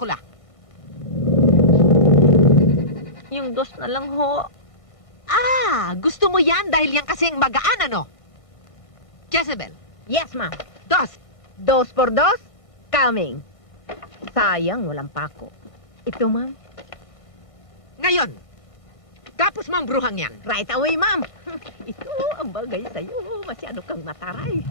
Dracula. Yung dos na lang ho. Gusto mo yan dahil yan kasing magaan, ano? Jezebel, Yes, ma'am. dos. Dos por dos, coming. Sayang, walang pako. Ito, ma'am. Ngayon, tapos mang bruhang yan. Right away, ma'am. Ito, ang bagay sa'yo. Masyado kang mataray.